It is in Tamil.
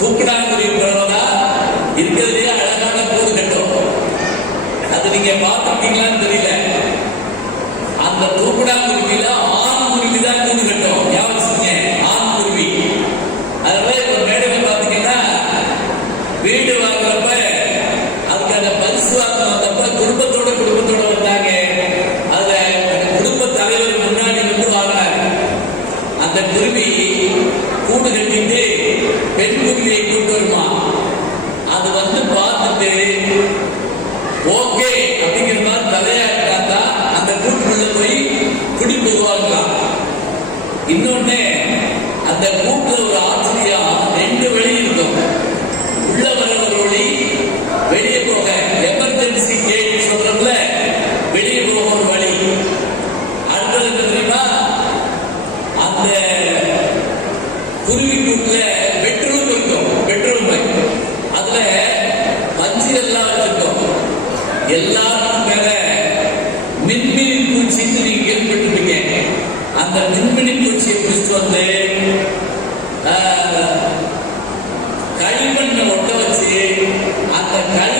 தூக்கினாங்க இருக்கிறவங்க இருக்கிறதுலேயே அழகான கூடு கட்டும் அது நீங்க பார்த்துருக்கீங்களான்னு தெரியல. அந்த தூக்குடா குருவியில ஆண் குருவி தான் கூடு கட்டும் யாவச்சுங்க ஆண் குருவி. அதனால இப்ப மேடையில பாத்தீங்கன்னா வீடு வாங்குறப்ப அதுக்கு அந்த பரிசு வாங்க வந்தப்ப குடும்பத்தோட குடும்பத்தோட வந்தாங்க. அதுல குடும்ப தலைவர் முன்னாடி நின்று வாங்கினார். அந்த குருவி கூடு கட்டிட்டு பெண் குருவியை கூட்டு வருமா அது வந்து பார்த்துட்டு ஓகே அப்படிங்கிற மாதிரி தலையாட்டாத்தா அந்த கூட்டுக்குள்ள போய் குடி போவாங்களாம் இன்னொன்னு அந்த கூட்டுல ஒரு ஆசிரியா ரெண்டு வழி இருக்கும். உள்ள வர ஒரு வழி வெளியே போக. எமர்ஜென்சி கேட் சொல்றதுல வெளியே போக ஒரு வழி. அடுத்தது அந்த குருவி கூட்டுல எல்லாருக்கும் மேல மின்மினி பூச்சின்னு நீங்க கேள்விப்பட்டிருப்பீங்க. அந்த மின்மினி பூச்சியை பிடிச்சு வந்து ஆஹ், களிமண்ணை ஒட்ட வச்சு அந்த களி